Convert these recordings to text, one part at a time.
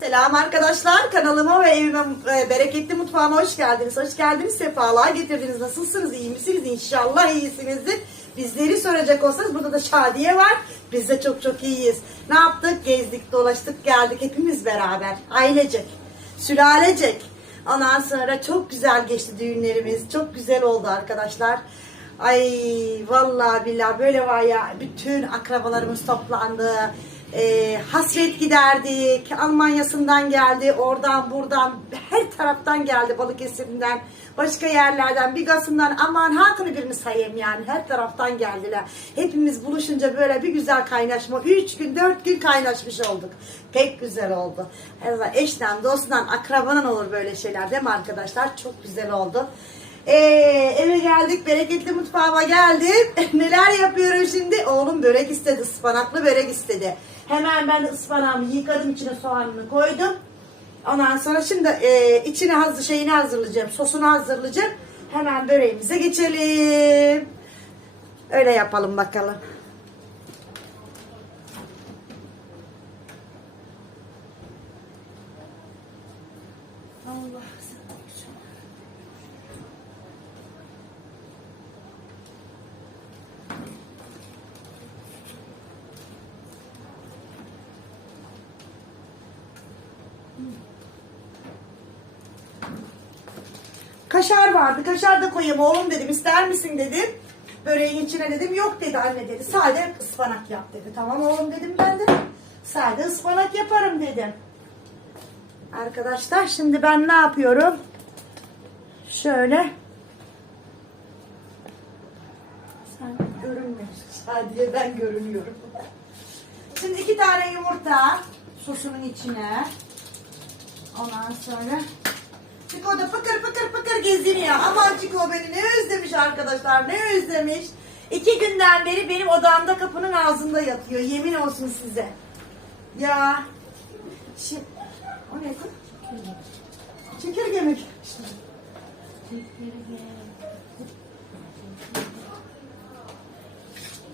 Selam arkadaşlar kanalıma ve evime e, bereketli mutfağıma hoş geldiniz. Hoş geldiniz sefalar getirdiniz. Nasılsınız iyi misiniz? İnşallah iyisinizdir. Bizleri soracak olsanız burada da Şadiye var. Biz de çok çok iyiyiz. Ne yaptık? Gezdik dolaştık geldik hepimiz beraber. Ailecek, sülalecek. Ondan sonra çok güzel geçti düğünlerimiz. Çok güzel oldu arkadaşlar. Ay vallahi billahi böyle var ya bütün akrabalarımız toplandı. Ee, hasret giderdik. Almanya'sından geldi, oradan buradan her taraftan geldi Balıkesir'den, başka yerlerden, Bigas'ından aman hakkını birini sayayım yani her taraftan geldiler. Hepimiz buluşunca böyle bir güzel kaynaşma. Üç gün, dört gün kaynaşmış olduk. Pek güzel oldu. Eşten, dosttan, akrabanın olur böyle şeyler değil mi arkadaşlar? Çok güzel oldu. Ee, eve geldik, bereketli mutfağıma geldim. Neler yapıyorum şimdi? Oğlum börek istedi, ıspanaklı börek istedi. Hemen ben ıspanağımı yıkadım, içine soğanını koydum. Ondan sonra şimdi e, içine hazır şeyini hazırlayacağım, sosunu hazırlayacağım. Hemen böreğimize geçelim. Öyle yapalım bakalım. Allah sen Kaşar da koyayım oğlum dedim. İster misin dedim. Böreğin içine dedim. Yok dedi anne dedi. Sade ıspanak yap dedi. Tamam oğlum dedim ben de. Sade ıspanak yaparım dedim. Arkadaşlar şimdi ben ne yapıyorum? Şöyle. Sen görünmüyorsun. Sadece ben görünüyorum. Şimdi iki tane yumurta sosunun içine. Ondan sonra Çiko da fıkır fıkır fıkır geziniyor. Aman Çiko beni ne özlemiş arkadaşlar ne özlemiş. İki günden beri benim odamda kapının ağzında yatıyor. Yemin olsun size. Ya. Şimdi, o ne? Çekirge mi?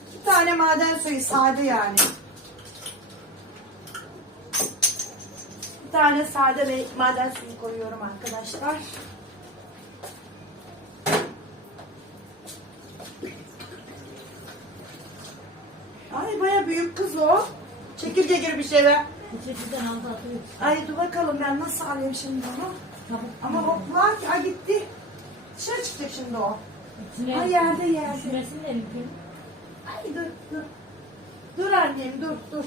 İki tane maden suyu sade yani. Bir tane sade ve maden suyu koyuyorum arkadaşlar. Ay baya büyük kız o. Çekirge bir şey be. Çekilden aldı atıyor. Ay dur bakalım ben nasıl alayım şimdi onu. Kabuk. Ama hoplar ki ay gitti. Dışarı çıktı şimdi o. İçine, Ay, yerde, yerde. Düşmesi de mümkün. Ay dur dur. Dur annem dur dur.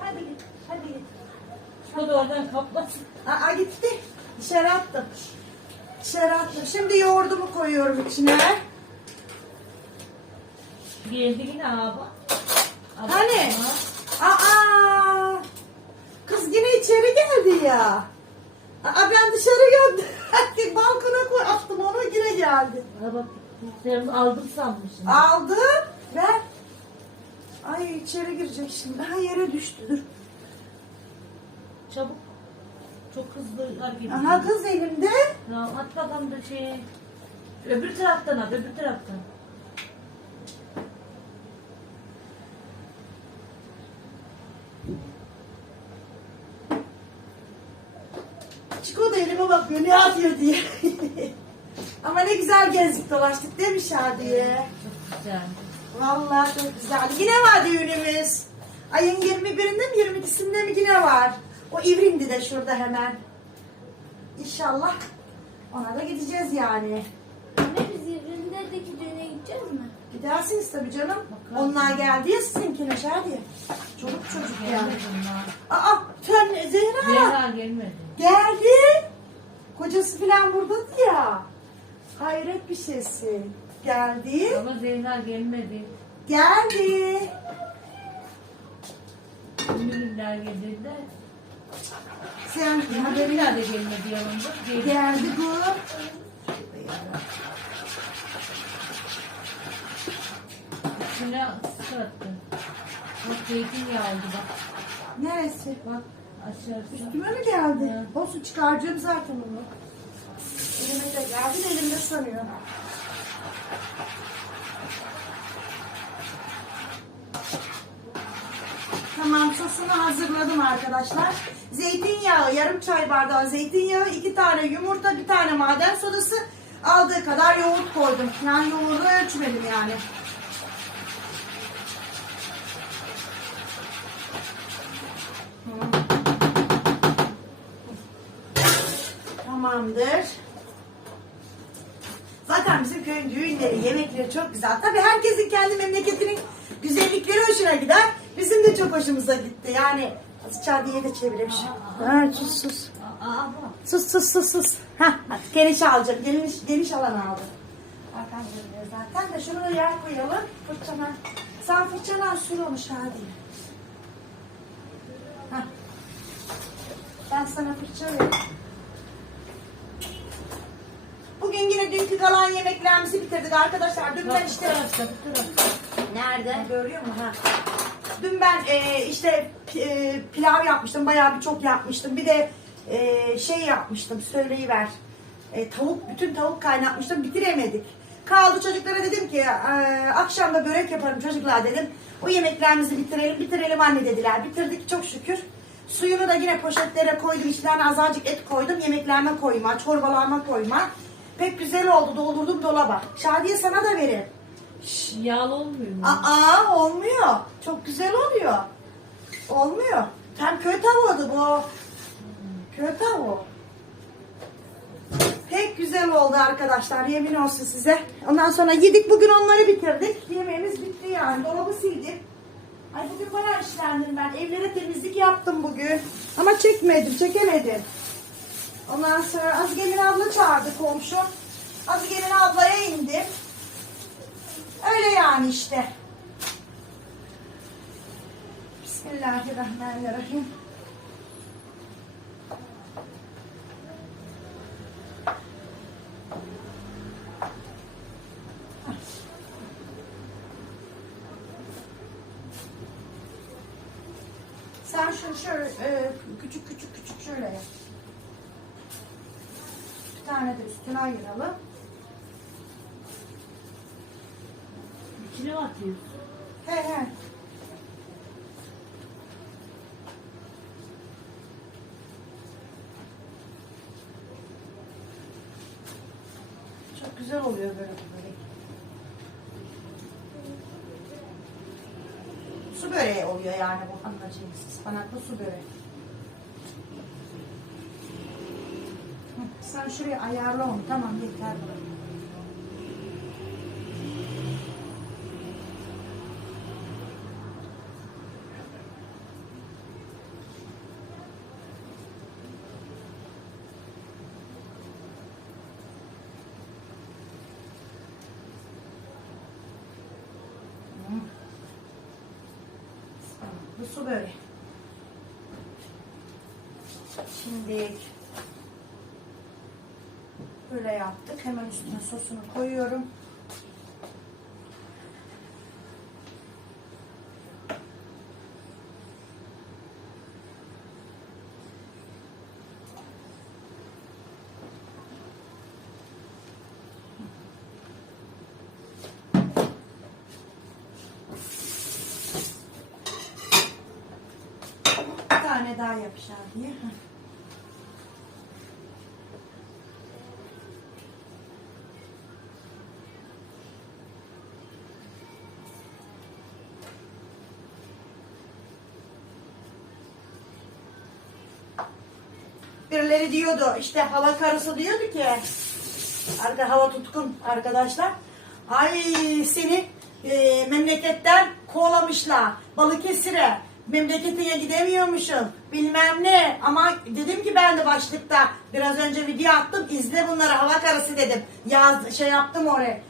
Hadi git hadi git. O da oradan kaplasın. Aa gitti. Dışarı attım. Dışarı attım. Şimdi yoğurdumu koyuyorum içine. Geldi yine abi. Abi, Hani? Aa! Kız yine içeri geldi ya. Aa ben dışarı gönderdim. Balkona koy attım onu yine geldi. Araba sen aldım sanmışsın. Aldım. Ver. Ay içeri girecek şimdi. Ha yere düştü. Dur. Çabuk. Çok hızlı hareket Aha ediyor. kız elimde. Ya at bakalım da şey. Öbür taraftan at, öbür taraftan. Çiko da elime bakıyor ne atıyor diye. Ama ne güzel gezdik dolaştık değil mi Şadiye? Çok güzel. Vallahi çok güzel. Yine var düğünümüz. Ayın 21'inde mi 22'sinde mi yine var. O İvrindi de şurada hemen. İnşallah ona da gideceğiz yani. Anne biz İzmir'deki düğüne gideceğiz mi? Gidersiniz tabii canım. Bakalım. Onlar geldi ya sizinkine Şadiye. Çoluk çocuk yani. Aa sen Zehra. Zehra gelmedi. Geldi. Kocası falan buradaydı ya. Hayret bir şeysi. Geldi. Ama Zehra gelmedi. Geldi. Ünlüler geldi de. Sen Ünlüler de gelmedi yanımda. Geldi. bu. Üstüne sıçrattı. Bak zeytinyağı oldu bak. Neresi? Bak aşağısı. Üstüme mi geldi? Evet. Olsun çıkaracağım zaten onu. Elime de geldi de elimde sanıyor. Sosunu hazırladım arkadaşlar. Zeytinyağı, yarım çay bardağı zeytinyağı, iki tane yumurta, bir tane maden sodası, aldığı kadar yoğurt koydum. Yani yoğurdu ölçmedim yani. Tamamdır. Zaten bizim köyün düğünleri, yemekleri çok güzel. Tabii herkesin kendi memleketinin güzellikleri hoşuna gider. Bizim de çok hoşumuza gitti. Yani Çadiye de çevirmiş. Ha, sus sus. Sus sus sus sus. Hah, geniş alacağım. Geniş, geniş alan. Hakan görüyor zaten de şunu yer koyalım. Fırçana. Sen fırçadan sür onu. Hah. Ben sana fırça vereyim. Bugün yine dünkü kalan yemeklerimizi bitirdik arkadaşlar. Dün ben işte... Nerede? Görüyor musun? Ha. Dün ben e, işte e, pilav yapmıştım. Bayağı bir çok yapmıştım. Bir de e, şey yapmıştım. Söyleyiver. E, tavuk, bütün tavuk kaynatmıştım. Bitiremedik. Kaldı çocuklara dedim ki e, akşam da börek yaparım çocuklar dedim. O yemeklerimizi bitirelim. Bitirelim anne dediler. Bitirdik çok şükür. Suyunu da yine poşetlere koydum. İçlerine azıcık et koydum. Yemeklerime koyma, çorbalarıma koyma. Pek güzel oldu. Doldurdum dolaba. Şadiye sana da verin. Yağlı olmuyor mu? Aa olmuyor. Çok güzel oluyor. Olmuyor. Tam köy tavuğuydu bu. Köy tavuğu. Pek güzel oldu arkadaşlar. Yemin olsun size. Ondan sonra yedik. Bugün onları bitirdik. Yemeğimiz bitti yani. Dolabı sildim. Ay bugün bayağı işlendim ben. Evlere temizlik yaptım bugün. Ama çekmedim, çekemedim. Ondan sonra az gelin abla çağırdı komşu. Az gelin ablaya indim. Öyle yani işte. Bismillahirrahmanirrahim. Sen şunu şöyle e, küçük küçük küçük şöyle yap. Bir tane de üstüne ayıralım. İçine mi atıyorsun? He he. Çok güzel oluyor böyle bu börek. Su böreği oluyor yani bu anlayacağınız. Ispanaklı su böreği. Sen şuraya ayarla onu. Tamam yeter. bu. Bu su böyle. Şimdi böyle yaptık. Hemen üstüne sosunu koyuyorum. Bir tane daha yapacağım diye. Birileri diyordu. İşte hava karısı diyordu ki arka hava tutkun arkadaşlar. Ay seni e, memleketten kovalamışlar. Balıkesir'e. Memleketine gidemiyormuşum. Bilmem ne. Ama dedim ki ben de başlıkta biraz önce video attım. İzle bunları hava karısı dedim. Yaz şey yaptım oraya.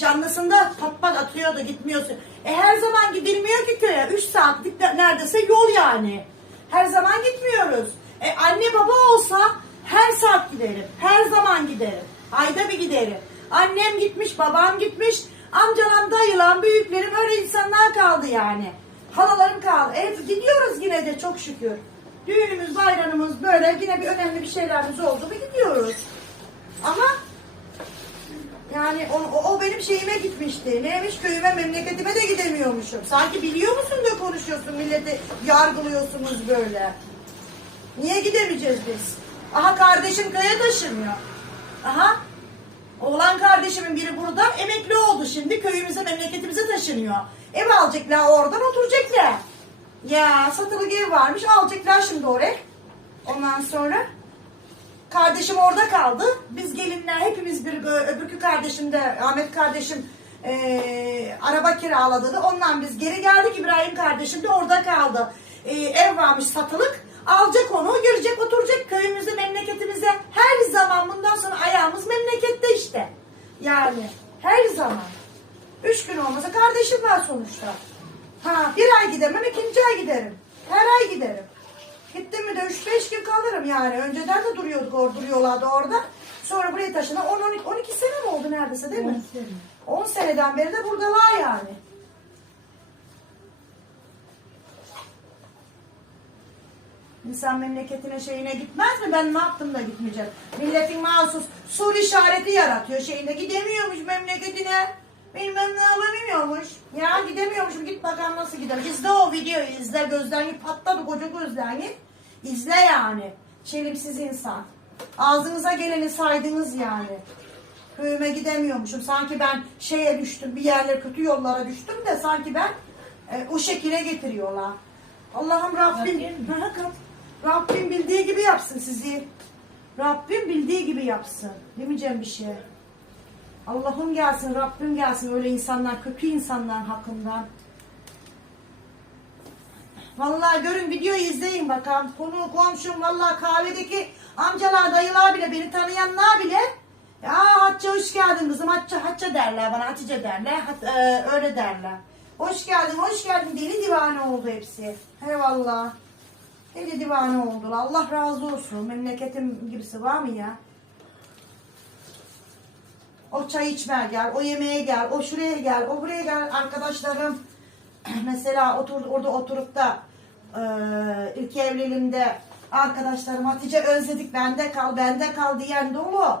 Canlısında pat pat atıyordu gitmiyorsun. E her zaman gidilmiyor ki köye. 3 saatlik de- neredeyse yol yani. Her zaman gitmiyoruz e anne baba olsa her saat giderim her zaman giderim ayda bir giderim annem gitmiş babam gitmiş amcalam dayılan büyüklerim öyle insanlar kaldı yani Halalarım kaldı. Evet gidiyoruz yine de çok şükür. Düğünümüz, bayramımız böyle yine bir önemli bir şeylerimiz oldu mu gidiyoruz. Ama Yani o, o benim şeyime gitmişti. Neymiş köyüme memleketime de gidemiyormuşum. Sanki biliyor musun da konuşuyorsun milleti yargılıyorsunuz böyle. Niye gidemeyeceğiz biz? Aha kardeşim köye taşınıyor. Aha. Oğlan kardeşimin biri burada emekli oldu şimdi köyümüze memleketimize taşınıyor. Ev alacaklar oradan oturacaklar. Ya satılık ev varmış alacaklar şimdi oraya. Ondan sonra kardeşim orada kaldı. Biz gelinler hepimiz bir öbürkü kardeşim de Ahmet kardeşim eee, araba kiraladı. da Ondan biz geri geldik. İbrahim kardeşim de orada kaldı. Eee, ev varmış satılık. Alacak onu, gelecek oturacak köyümüze, memleketimize. Her zaman bundan sonra ayağımız memlekette işte. Yani her zaman. Üç gün olmasa kardeşim var sonuçta. Ha bir ay gidemem, ikinci ay giderim. Her ay giderim. Gittim mi de 3-5 gün kalırım yani. Önceden de duruyorduk orada, duruyorlardı orada. Sonra buraya taşınan 10-12 12 sene mi oldu neredeyse değil mi? 10 sene. 10 seneden beri de buradalar yani. İnsan memleketine şeyine gitmez mi? Ben ne yaptım da gitmeyeceğim. Milletin mahsus sur işareti yaratıyor şeyinde. Gidemiyormuş memleketine. Bilmem ne alamıyormuş. Ya gidemiyormuş. Git bakalım nasıl gider. İzle o videoyu izle. Gözlerini patladı koca gözlerini. İzle yani. Çelimsiz insan. Ağzınıza geleni saydınız yani. Köyüme gidemiyormuşum. Sanki ben şeye düştüm. Bir yerlere kötü yollara düştüm de sanki ben e, o şekile getiriyorlar. Allah'ım Rabbim. Rabbim Rabbim bildiği gibi yapsın sizi. Rabbim bildiği gibi yapsın. Demeyeceğim bir şey. Allah'ım gelsin, Rabbim gelsin öyle insanlar, kötü insanların hakkından. Vallahi görün videoyu izleyin bakalım. Konu komşum vallahi kahvedeki amcalar, dayılar bile beni tanıyanlar bile ya Hatice hoş geldin kızım. Hatice, Hatice derler bana. Hatice derler. Hat, e, öyle derler. Hoş geldin, hoş geldin. Deli divane oldu hepsi. He vallahi. Deli divane oldular. Allah razı olsun. Memleketim gibisi var mı ya? O çay içmeye gel, o yemeğe gel, o şuraya gel, o buraya gel. Arkadaşlarım mesela otur, orada oturup da e, ilk evliliğimde arkadaşlarım Hatice özledik bende kal, bende kal diyen dolu.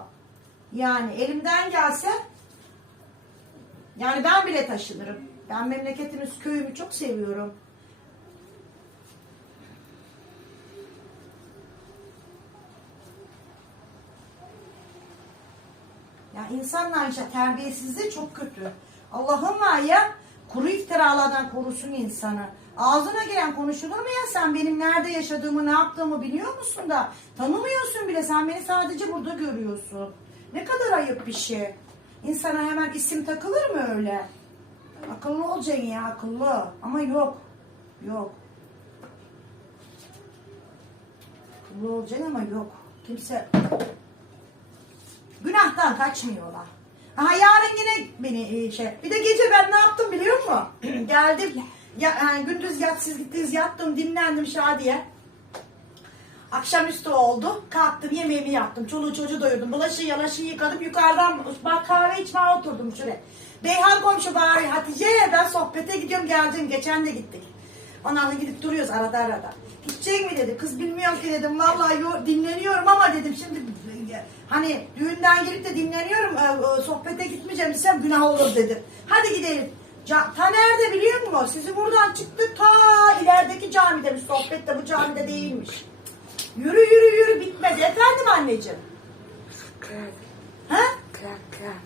Yani elimden gelse yani ben bile taşınırım. Ben memleketimiz, köyümü çok seviyorum. Ya insanlar işte terbiyesizliği çok kötü. Allah'ım ya kuru iftiralardan korusun insanı. Ağzına gelen konuşulur mu ya sen benim nerede yaşadığımı ne yaptığımı biliyor musun da tanımıyorsun bile sen beni sadece burada görüyorsun. Ne kadar ayıp bir şey. İnsana hemen isim takılır mı öyle? Akıllı olacaksın ya akıllı ama yok. Yok. Akıllı olacaksın ama yok. Kimse Günahtan kaçmıyorlar. Aha yarın yine beni e, şey. Bir de gece ben ne yaptım biliyor musun? Geldim. Ya, yani gündüz yat siz gittiniz yattım dinlendim Şadiye. Akşamüstü oldu. Kalktım yemeğimi yaptım. Çoluğu çocuğu doyurdum. Bulaşığı yalaşı yıkadım. Yukarıdan bak kahve içmeye oturdum şuraya. Beyhan komşu bari Hatice ben sohbete gidiyorum geldim. Geçen de gittik. Sonra gidip duruyoruz arada arada. Gidecek mi dedi. Kız bilmiyorum ki dedim. Vallahi yo- dinleniyorum ama dedim şimdi hani düğünden gelip de dinleniyorum. e, e, sohbete gitmeyeceğim desem günah olur dedim. Hadi gidelim. Ca- ta nerede biliyor musun? Sizi buradan çıktık ta ilerideki camide bir sohbet de bu camide değilmiş. Yürü yürü yürü bitmedi. Efendim anneciğim. Kırak, Ha? kırak, kırak.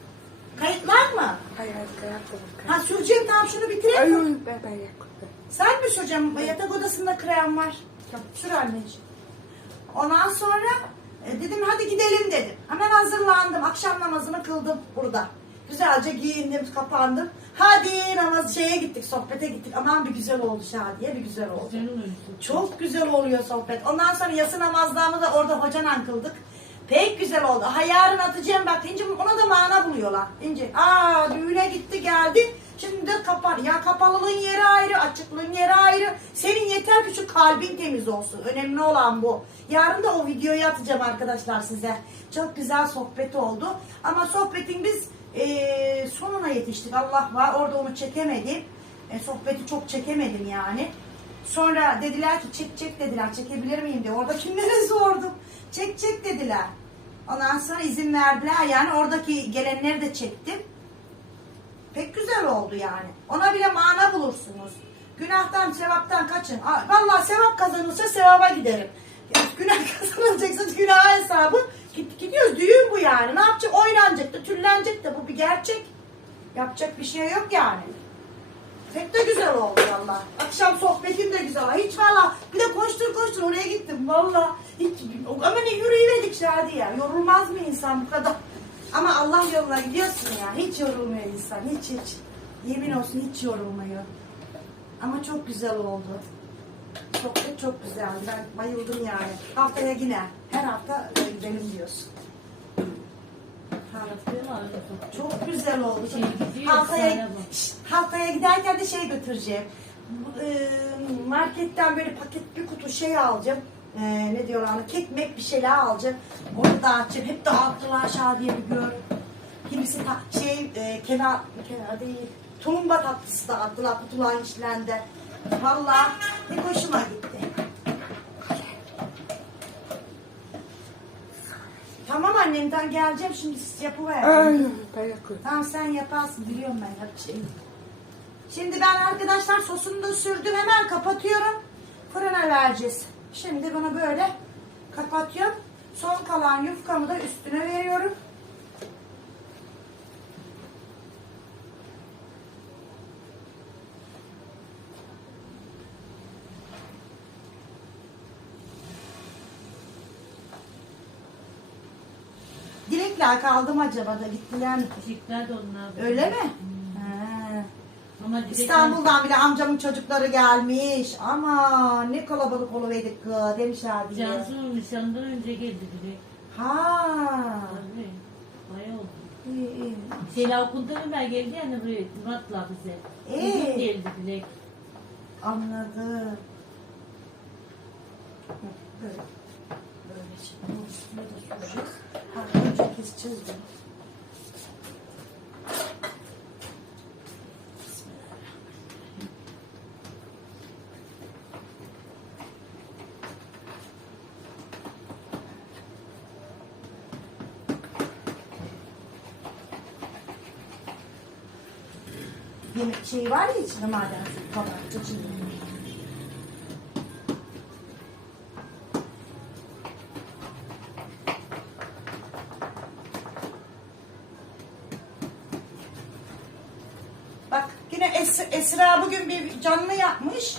Kayıtlar mı? Hayır, kırak, kırak. Ha süreceğim tamam şunu bitireyim. Ay, ben ben yakaladım. Sen mi süreceğim? Yatak odasında krem var. Sür anneciğim. Ondan sonra e, dedim hadi gidelim dedim. Hemen hazırlandım. Akşam namazını kıldım burada. Güzelce giyindim, kapandım. Hadi namaz şeye gittik, sohbete gittik. Aman bir güzel oldu Şadiye, bir güzel oldu. Uyusun. Çok güzel oluyor sohbet. Ondan sonra yatsı namazlarını da orada hocanla kıldık. Pek güzel oldu. Ha yarın atacağım bak İnci ona da mana buluyorlar. İnci. Aa düğüne gitti geldi. Şimdi de kapan. Ya kapalılığın yeri ayrı, açıklığın yeri ayrı. Senin yeter ki şu kalbin temiz olsun. Önemli olan bu. Yarın da o videoyu atacağım arkadaşlar size. Çok güzel sohbet oldu. Ama sohbetin biz eee, sonuna yetiştik. Allah var. Orada onu çekemedim. E, sohbeti çok çekemedim yani. Sonra dediler ki çek çek dediler. Çekebilir miyim diye. Orada kimlere sordum. Çek çek dediler. Ondan sonra izin verdiler yani oradaki gelenleri de çektim. Pek güzel oldu yani. Ona bile mana bulursunuz. Günahtan, sevaptan kaçın. Vallahi sevap kazanılsa sevaba giderim. Günah kazanılacaksa günah hesabı Gid- gidiyoruz. Düğün bu yani. Ne yapacak? Oynanacak da, tüllenecek de. Bu bir gerçek. Yapacak bir şey yok yani. Pek de güzel oldu valla. Akşam sohbetim de güzel. Hiç valla bir de koştur koştur oraya gittim valla. Hiç, ama ne yürüyüverdik Şadi ya. Yorulmaz mı insan bu kadar? Ama Allah yoluna gidiyorsun ya. Hiç yorulmuyor insan. Hiç hiç. Yemin olsun hiç yorulmuyor. Ama çok güzel oldu. Sohbet çok güzeldi. Ben bayıldım yani. Haftaya yine. Her hafta e, gidelim diyorsun. Çok güzel oldu. Şey gidiyor, haftaya, sana bak. Şşt, haftaya giderken de şey götüreceğim. Bu, e, marketten böyle paket bir kutu şey alacağım. E, ne diyorlar ona kekmek bir şeyler alacağım. Onu dağıtacağım. Hep dağıttılar Şadiye bir gör. Kimisi ta, şey e, kenar, kenar değil. Tulumba tatlısı dağıttılar kutuların içlerinde. Vallahi ne hoşuma gitti. Tamam annemden geleceğim şimdi siz yapıver. Ay, bayrak koy. Tamam sen yaparsın biliyorum ben yapacağım. Şimdi ben arkadaşlar sosunu da sürdüm hemen kapatıyorum. Fırına vereceğiz. Şimdi bunu böyle kapatıyorum. Son kalan yufkamı da üstüne veriyorum. Dilekler kaldı mı acaba da gittiler mi? Teşekkürler de onlar. Öyle mi? Ha. Direkt İstanbul'dan bile amcamın çocukları gelmiş. Ama ne kalabalık oluverdik kız demişler diye. Cansu'nun nişanından önce geldi direkt. Ha. Tabii. Bayağı oldu. İyi, iyi. Şeyler okulda Ömer geldi yani buraya Murat'la bize. İyi. Bugün geldi direkt. Anladım. Böyle. Böyle şimdi bunun üstüne de süreceğiz. Ha, önce keseceğiz bunu. Yemek şey var ya içinde maden suyu içinde. Bak yine Es- Esra bugün bir canlı yapmış.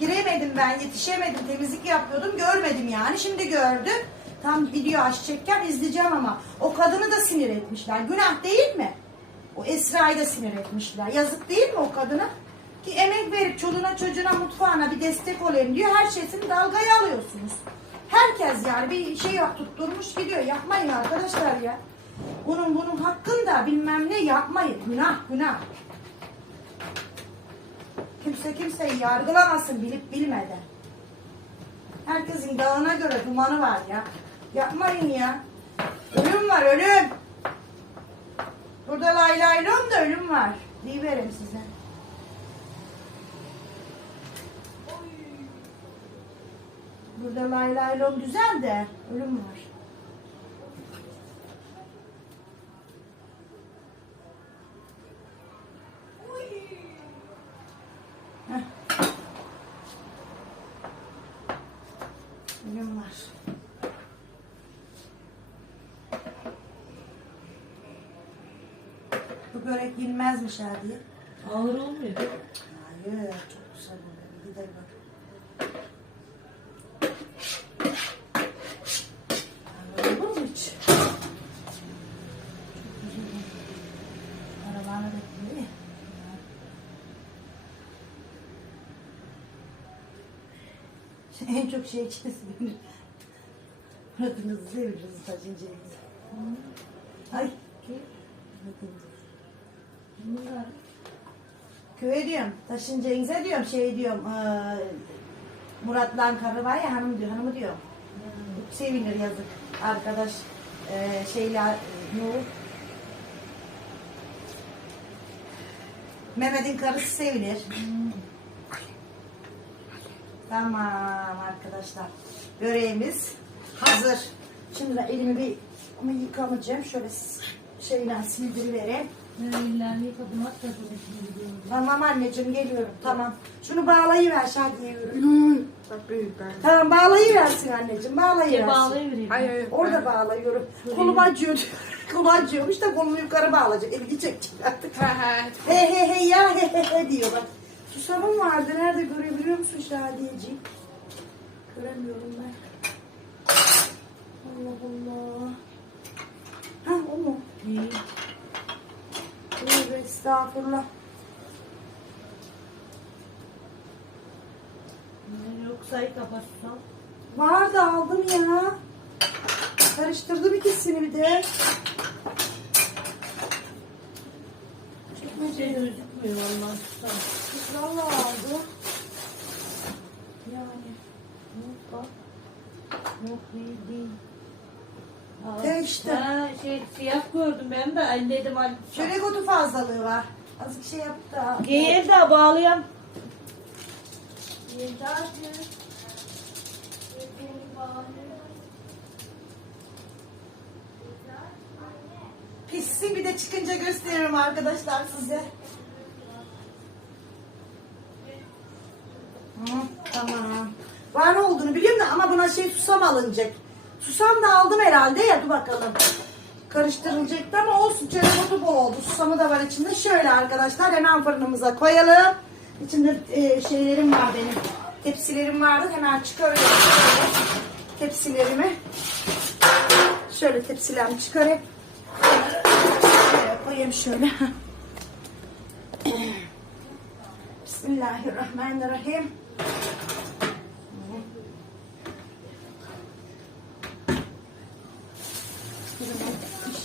Giremedim ben yetişemedim temizlik yapıyordum görmedim yani şimdi gördüm. Tam video açacakken izleyeceğim ama o kadını da sinir etmişler. Günah değil mi? O Esra'yı da sinir etmişler. Yazık değil mi o kadına? Ki emek verip çoluğuna çocuğuna mutfağına bir destek olayım diyor. Her şeysini dalgaya alıyorsunuz. Herkes yani bir şey yok tutturmuş gidiyor. Yapmayın arkadaşlar ya. Bunun bunun hakkında bilmem ne yapmayın. Günah günah. Kimse kimseyi yargılamasın bilip bilmeden. Herkesin dağına göre dumanı var ya. Yapmayın ya. Ölüm var ölüm. Burada lay lay lom da ölüm var. Diyiverim size. Burada lay lay lom güzel de ölüm var. Heh. Ölüm var. Bu börek yenmezmiş ha diye. Ağır olmuyor. Hayır, çok güzel oluyor. Gider bak. Anladın mı hiç? Çok güzel oluyor. Arabanı bekliyor ya. En çok şey içine sinir. Murat'ınızı seviyoruz taşıncınızı. Ay. Köye diyorum, taşınacağınıza diyorum, şey diyorum, eee Murat'la karı var ya hanım diyor, hanımı diyor. Sevinir yazık arkadaş eee şeyler, eee, Nur. Mehmet'in karısı sevinir. Tamam arkadaşlar, böreğimiz hazır. Şimdi de elimi bir ama yıkamayacağım. Şöyle şeyle sildirivereyim. Gidiyorum. Tamam anneciğim geliyorum. Tamam. Şunu bağlayıver Şadiye yürü. Bak büyük ben. Tamam bağlayıversin anneciğim. Şey Bağlayıversin. bağlayıvereyim. Orada bağlıyorum. Kolum acıyor. Kolu acıyormuş da kolumu yukarı bağlayacak. Elini çekecek artık. Ha ha. He he he ya he he he diyor bak. Susamım vardı. Nerede görebiliyor musun Şadiyeciğim? Göremiyorum ben. Allah Allah. Ha o mu? İyi. Tövbe estağfurullah. Ne Yoksa kapatsam. Var da aldım ya. Karıştırdım ikisini bir de. Bir şey gözükmüyor vallahi. Tamam. Valla aldı. Yani. Yok bak. Yok değil değil. Aa, De işte. Ha, şey siyah gördüm ben de elledim al. Çörek otu fazlalığı var. Azıcık şey yapıp da. Geğir de bağlayayım. Pissin bir de çıkınca gösteririm arkadaşlar size. Hı, tamam. Var ne olduğunu biliyorum da ama buna şey susam alınacak. Susam da aldım herhalde ya dur bakalım. Karıştırılacaktı ama olsun çörek otu bol oldu. Susamı da var içinde. Şöyle arkadaşlar hemen fırınımıza koyalım. İçinde e, şeylerim var benim. Tepsilerim vardı. Hemen çıkarıyorum. Şöyle Tepsilerimi. Şöyle tepsilerimi. Şöyle koyayım şöyle. Bismillahirrahmanirrahim.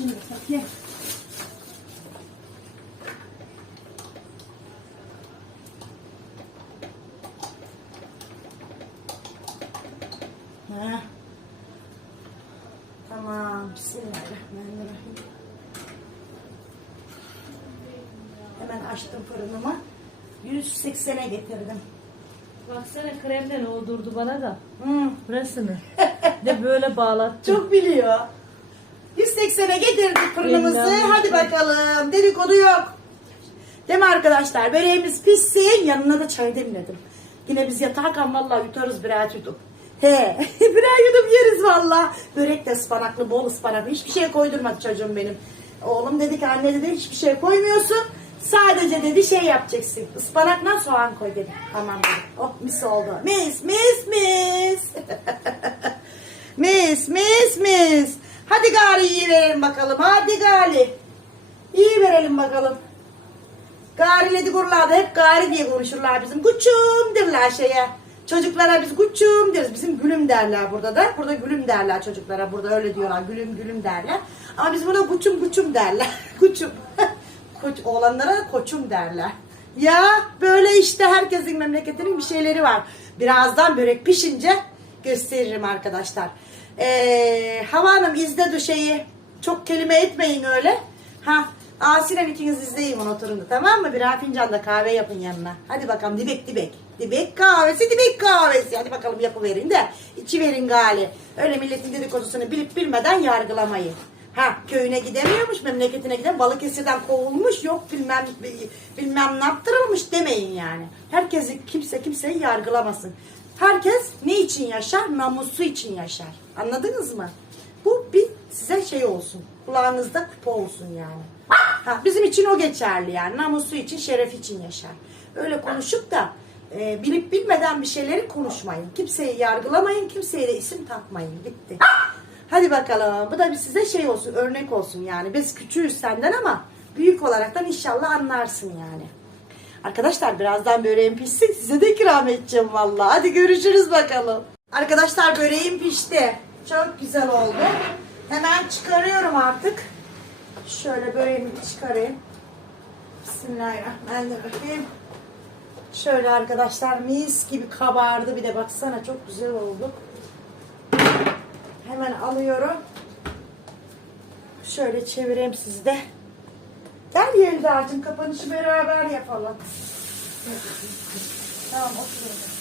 Şimdi bakayım. Ha. Tamam. Bismillahirrahmanirrahim. Hemen açtım fırınımı. 180'e getirdim. Baksana kremden oldurdu bana da. Hmm, Burasını. de böyle bağlattı. çok biliyor. 180'e getirdik fırınımızı. Hadi bakalım. Dedikodu yok. Değil mi arkadaşlar? Böreğimiz pişsin. Yanına da çay demledim. Yine biz yatarken vallahi yutarız birer yudum. He, birer yudum yeriz valla. Börek de ıspanaklı, bol ıspanaklı. Hiçbir şey koydurmadı çocuğum benim. Oğlum dedi ki anne dedi hiçbir şey koymuyorsun. Sadece dedi şey yapacaksın. Ispanakla soğan koy dedi. Tamam dedi. Oh mis oldu. Mis mis mis. mis mis mis. Hadi gari iyi verelim bakalım. Hadi gari. İyi verelim bakalım. Gari kurlarda hep gari diye konuşurlar bizim. Guçum derler şeye. Çocuklara biz guçum deriz. Bizim gülüm derler burada da. Burada gülüm derler çocuklara. Burada öyle diyorlar. Gülüm gülüm derler. Ama biz buna guçum guçum derler. guçum. Koç, oğlanlara koçum derler. Ya böyle işte herkesin memleketinin bir şeyleri var. Birazdan börek pişince gösteririm arkadaşlar. Ee, Hava Hanım izle du şeyi. Çok kelime etmeyin öyle. Ha Asilen ikiniz izleyin onu oturun tamam mı? Birer fincan da kahve yapın yanına. Hadi bakalım dibek dibek. Dibek kahvesi dibek kahvesi. Hadi bakalım yapıverin de içi verin gali. Öyle milletin dedikodusunu bilip bilmeden yargılamayın. Ha köyüne gidemiyormuş, memleketine giden Balıkesir'den kovulmuş, yok bilmem bilmem ne yaptırılmış demeyin yani. Herkesi kimse kimseyi yargılamasın. Herkes ne için yaşar? Namusu için yaşar. Anladınız mı? Bu bir size şey olsun. Kulağınızda küpe olsun yani. Ha, bizim için o geçerli yani. Namusu için, şeref için yaşar. Öyle konuşup da e, bilip bilmeden bir şeyleri konuşmayın. Kimseyi yargılamayın, kimseye de isim takmayın. Bitti. Hadi bakalım. Bu da bir size şey olsun, örnek olsun yani. Biz küçüğüz senden ama büyük olaraktan inşallah anlarsın yani. Arkadaşlar birazdan böreğim pişsin. Size de ikram edeceğim vallahi. Hadi görüşürüz bakalım. Arkadaşlar böreğim pişti. Çok güzel oldu. Hemen çıkarıyorum artık. Şöyle böreğimi çıkarayım. Bismillahirrahmanirrahim. Şöyle arkadaşlar mis gibi kabardı. Bir de baksana çok güzel oldu. Hemen alıyorum. Şöyle çevireyim sizde. Gel Yelda'cığım kapanışı beraber yapalım. Tamam oturun.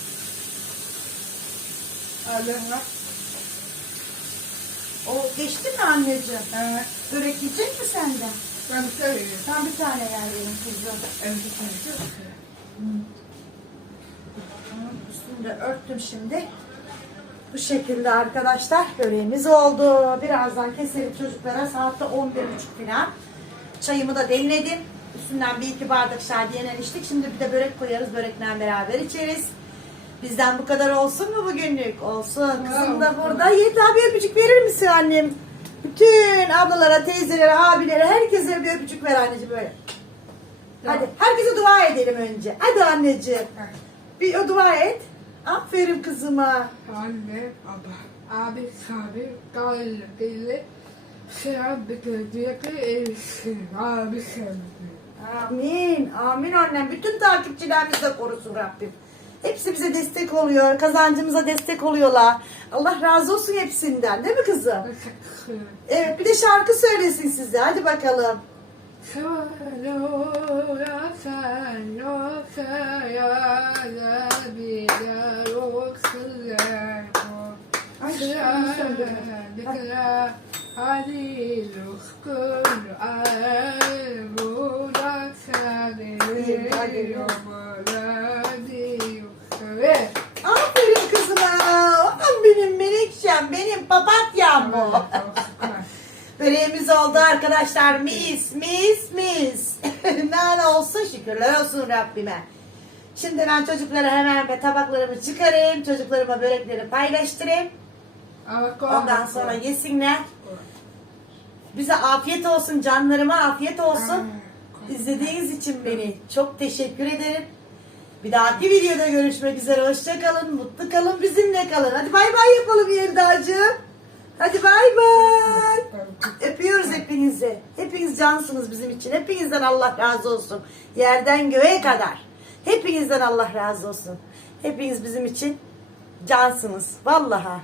Allah'ına. O geçti mi anneciğim? Evet. Börek yiyecek mi senden? Ben söyleyeyim. Tam bir tane yer benim kızım. Evet. evet. Üstünü de örttüm şimdi. Bu şekilde arkadaşlar böreğimiz oldu. Birazdan keselim çocuklara. Saatte 11.30 falan. Çayımı da demledim. Üstünden bir iki bardak şardiyenen içtik. Şimdi bir de börek koyarız. Börekle beraber içeriz. Bizden bu kadar olsun mu bugünlük? Olsun. Kızım da burada. Yiğit abi öpücük verir misin annem? Bütün ablalara, teyzelere, abilere, herkese bir öpücük ver anneciğim böyle. Hadi herkese dua edelim önce. Hadi anneciğim. Bir o dua et. Aferin kızıma. Anne, baba, abi, abi, kalbiyle selam beklediyeki erişsin. Abi sevdi. Amin. Amin annem. Bütün takipçilerimizi de korusun Rabbim. Hepsi bize destek oluyor. Kazancımıza destek oluyorlar. Allah razı olsun hepsinden. Değil mi kızım? Evet bir de şarkı söylesin size. Hadi bakalım. Sevala sen yoksa ya da bir de yoksun Ay, şunu söyle. Dikla hadi ruhkun ay budak seni Hadi. yomuladi yoksa Aferin kızıma. Aman benim menekşem. Benim papatyam bu. Böreğimiz oldu arkadaşlar. Mis, mis, mis. ne olsun şükürler olsun Rabbime. Şimdi ben çocuklara hemen bir tabaklarımı çıkarayım. Çocuklarıma börekleri paylaştırayım. Ondan sonra yesinler. Bize afiyet olsun canlarıma afiyet olsun. İzlediğiniz için beni çok teşekkür ederim. Bir dahaki videoda görüşmek üzere. Hoşça kalın, mutlu kalın, bizimle kalın. Hadi bay bay yapalım Yerdacığım. Hadi bay bay. Öpüyoruz hepinizi. Hepiniz cansınız bizim için. Hepinizden Allah razı olsun. Yerden göğe kadar. Hepinizden Allah razı olsun. Hepiniz bizim için cansınız. Vallaha.